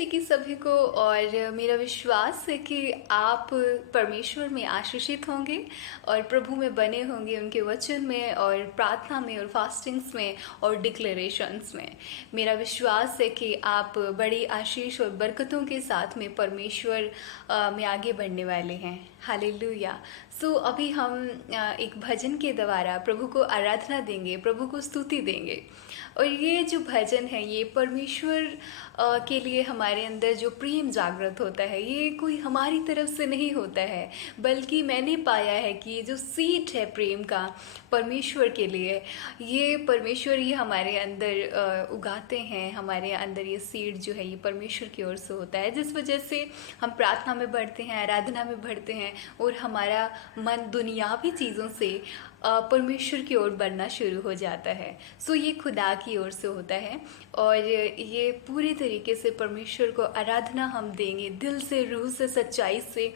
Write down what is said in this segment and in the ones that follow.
मसीह की सभी को। और मेरा विश्वास है कि आप परमेश्वर में आशीषित होंगे और प्रभु में बने होंगे, उनके वचन में और प्रार्थना में और फास्टिंग्स में और डिक्लेरेशंस में। मेरा विश्वास है कि आप बड़ी आशीष और बरकतों के साथ में परमेश्वर में आगे बढ़ने वाले हैं। हालेलुया। सो अभी हम एक भजन के द्वारा प्रभु को आराधना देंगे, प्रभु को स्तुति देंगे। और ये जो भजन है ये परमेश्वर के लिए हमारे अंदर जो प्रेम जागृत होता है ये कोई हमारी तरफ से नहीं होता है, बल्कि मैंने पाया है कि ये जो सीड है प्रेम का परमेश्वर के लिए, ये परमेश्वर ही हमारे अंदर उगाते हैं। हमारे अंदर ये सीड जो है ये परमेश्वर की ओर से होता है, जिस वजह से हम प्रार्थना में बढ़ते हैं, आराधना में बढ़ते हैं और हमारा मन दुनियावी चीज़ों से परमेश्वर की ओर बढ़ना शुरू हो जाता है। सो ये खुदा की ओर से होता है और ये पूरे तरीके से परमेश्वर को आराधना हम देंगे दिल से, रूह से, सच्चाई से।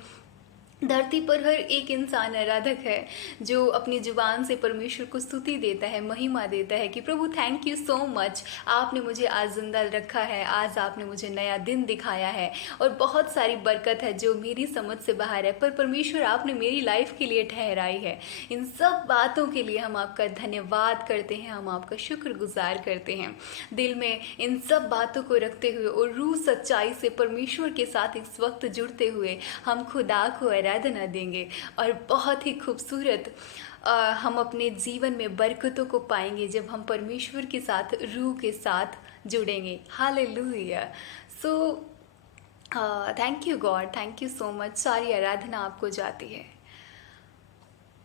धरती पर हर एक इंसान आराधक है जो अपनी जुबान से परमेश्वर को स्तुति देता है, महिमा देता है कि प्रभु थैंक यू सो मच, आपने मुझे आज जिंदा रखा है, आज आपने मुझे नया दिन दिखाया है और बहुत सारी बरकत है जो मेरी समझ से बाहर है, पर परमेश्वर आपने मेरी लाइफ के लिए ठहराई है। इन सब बातों के लिए हम आपका धन्यवाद करते हैं, हम आपका शुक्रगुजार करते हैं दिल में। इन सब बातों को रखते हुए और रूह सच्चाई से परमेश्वर के साथ इस वक्त जुड़ते हुए हम खुदा को आराधना देंगे और बहुत ही खूबसूरत हम अपने जीवन में बरकतों को पाएंगे जब हम परमेश्वर के साथ, रूह के साथ जुड़ेंगे। Hallelujah. So thank you God, thank you so much. सारी आराधना आपको जाती है।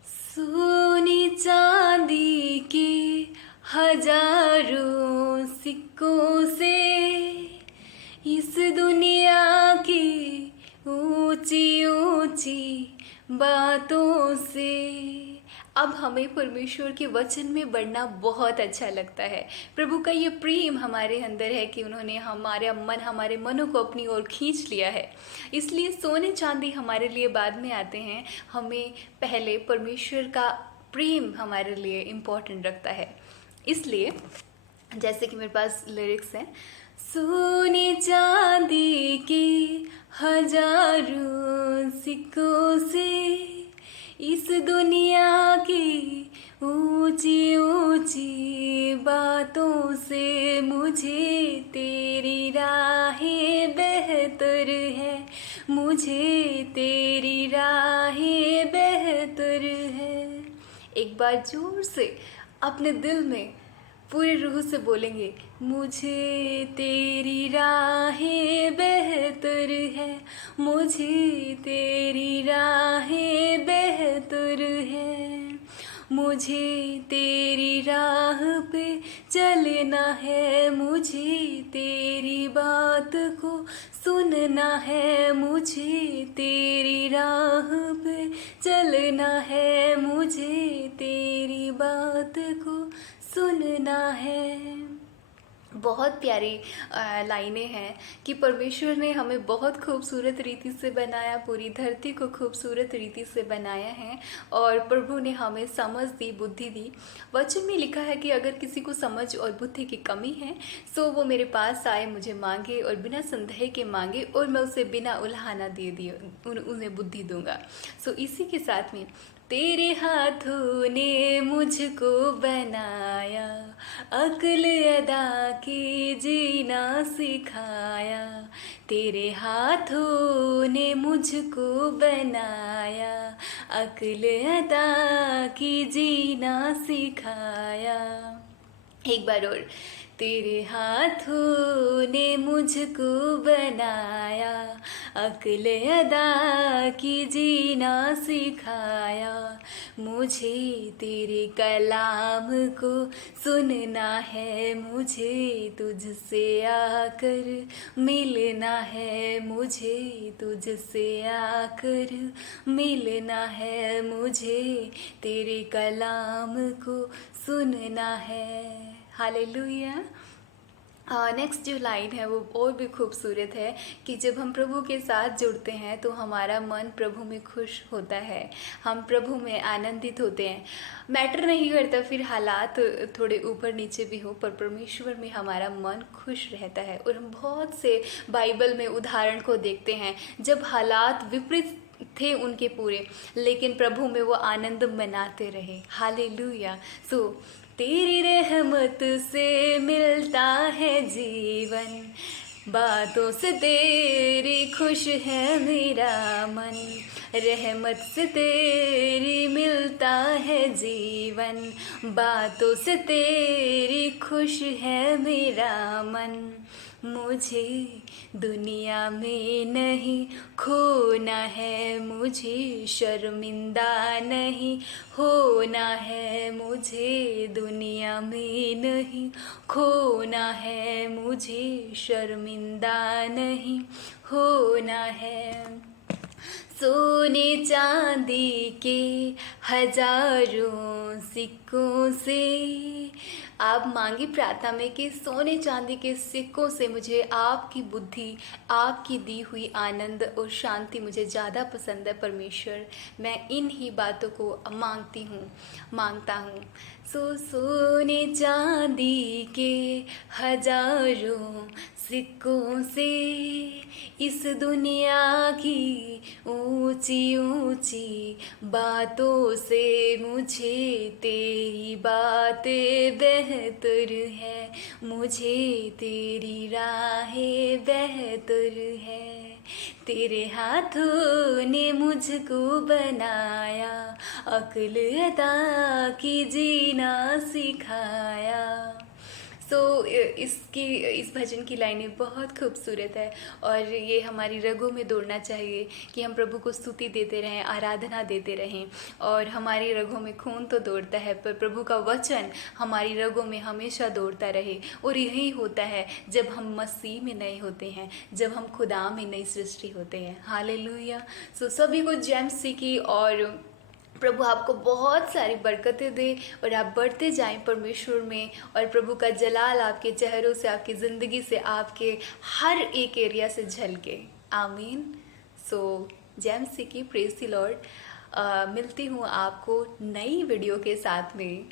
सोने चांदी के हजारों सिक्कों से इस दुनिया की ऊंची ऊंची बातों से अब हमें परमेश्वर के वचन में बढ़ना बहुत अच्छा लगता है। प्रभु का ये प्रेम हमारे अंदर है कि उन्होंने हमारे मनों को अपनी ओर खींच लिया है। इसलिए सोने चांदी हमारे लिए बाद में आते हैं, हमें पहले परमेश्वर का प्रेम हमारे लिए इम्पोर्टेंट रखता है। इसलिए जैसे कि मेरे पास लिरिक्स हैं, सोने चांदी के हजारों सिक्कों से इस दुनिया की ऊंची ऊंची बातों से मुझे तेरी राहें बेहतर है, मुझे तेरी राहें बेहतर है। एक बार जोर से अपने दिल में पूरी रूह से बोलेंगे, मुझे तेरी राहें बेहतर है, मुझे तेरी राहें बेहतर है, मुझे तेरी राह पे चलना है, मुझे तेरी बात को सुनना है, मुझे तेरी राह पे चलना है, मुझे तेरी बात को सुनना है। बहुत प्यारी लाइनें हैं कि परमेश्वर ने हमें बहुत खूबसूरत रीति से बनाया, पूरी धरती को खूबसूरत रीति से बनाया है और प्रभु ने हमें समझ दी, बुद्धि दी। वचन में लिखा है कि अगर किसी को समझ और बुद्धि की कमी है सो वो मेरे पास आए, मुझे मांगे और बिना संदेह के मांगे और मैं उसे बिना उल्हाना दे दिए उन्हें बुद्धि दूंगा। सो इसी के साथ में तेरे हाथों ने मुझको बनाया, अक्ल अदा की जीना सिखाया, तेरे हाथों ने मुझको बनाया, अक्ल अदा की जीना सिखाया। एक बार और, तेरे हाथों ने मुझको बनाया, अक्ल अदा की जीना सिखाया, मुझे तेरे कलाम को सुनना है, मुझे तुझसे आकर मिलना है, मुझे तुझसे आकर मिलना है, मुझे तेरे कलाम को सुनना है। हालेलुया। नेक्स्ट जो लाइन है वो और भी खूबसूरत है कि जब हम प्रभु के साथ जुड़ते हैं तो हमारा मन प्रभु में खुश होता है, हम प्रभु में आनंदित होते हैं। मैटर नहीं करता फिर हालात थोड़े ऊपर नीचे भी हो, पर परमेश्वर में हमारा मन खुश रहता है। और हम बहुत से बाइबल में उदाहरण को देखते हैं जब हालात विपरीत थे उनके पूरे, लेकिन प्रभु में वो आनंद मनाते रहे। हालेलुया। सो तेरी रहमत से मिलता है जीवन, बातों से तेरी खुश है मेरा मन, रहमत से तेरी मिलता है जीवन, बातों से तेरी खुश है मेरा मन। मुझे दुनिया में नहीं खोना है, मुझे शर्मिंदा नहीं होना है, मुझे दुनिया में नहीं खोना है, मुझे शर्मिंदा नहीं होना है। सोने चांदी के हजारों सिक्कों से, आप मांगी प्रार्थना में कि सोने चांदी के सिक्कों से मुझे आपकी बुद्धि, आपकी दी हुई आनंद और शांति मुझे ज़्यादा पसंद है परमेश्वर। मैं इन ही बातों को मांगता हूँ। सोने चांदी के हजारों सिक्कों से, इस दुनिया की ऊंची ऊंची बातों से मुझे तेरी बातें बेहतर है, मुझे तेरी राहें बेहतर है। तेरे हाथों ने मुझको बनाया, अक्ल अता की जीना सिखाया। इस भजन की लाइनें बहुत खूबसूरत है और ये हमारी रगों में दौड़ना चाहिए कि हम प्रभु को स्तुति देते रहें, आराधना देते रहें। और हमारी रगों में खून तो दौड़ता है, पर प्रभु का वचन हमारी रगों में हमेशा दौड़ता रहे। और यही होता है जब हम मसीह में नए होते हैं, जब हम खुदा में नई सृष्टि होते हैं। हालेलुया। सभी को जेम्स की और प्रभु आपको बहुत सारी बरकतें दे और आप बढ़ते जाएं परमेश्वर में, और प्रभु का जलाल आपके चेहरों से, आपकी ज़िंदगी से, आपके हर एक एरिया से झलके। आमीन। जेम्स की प्रेज़ द लॉर्ड। मिलती हूँ आपको नई वीडियो के साथ में।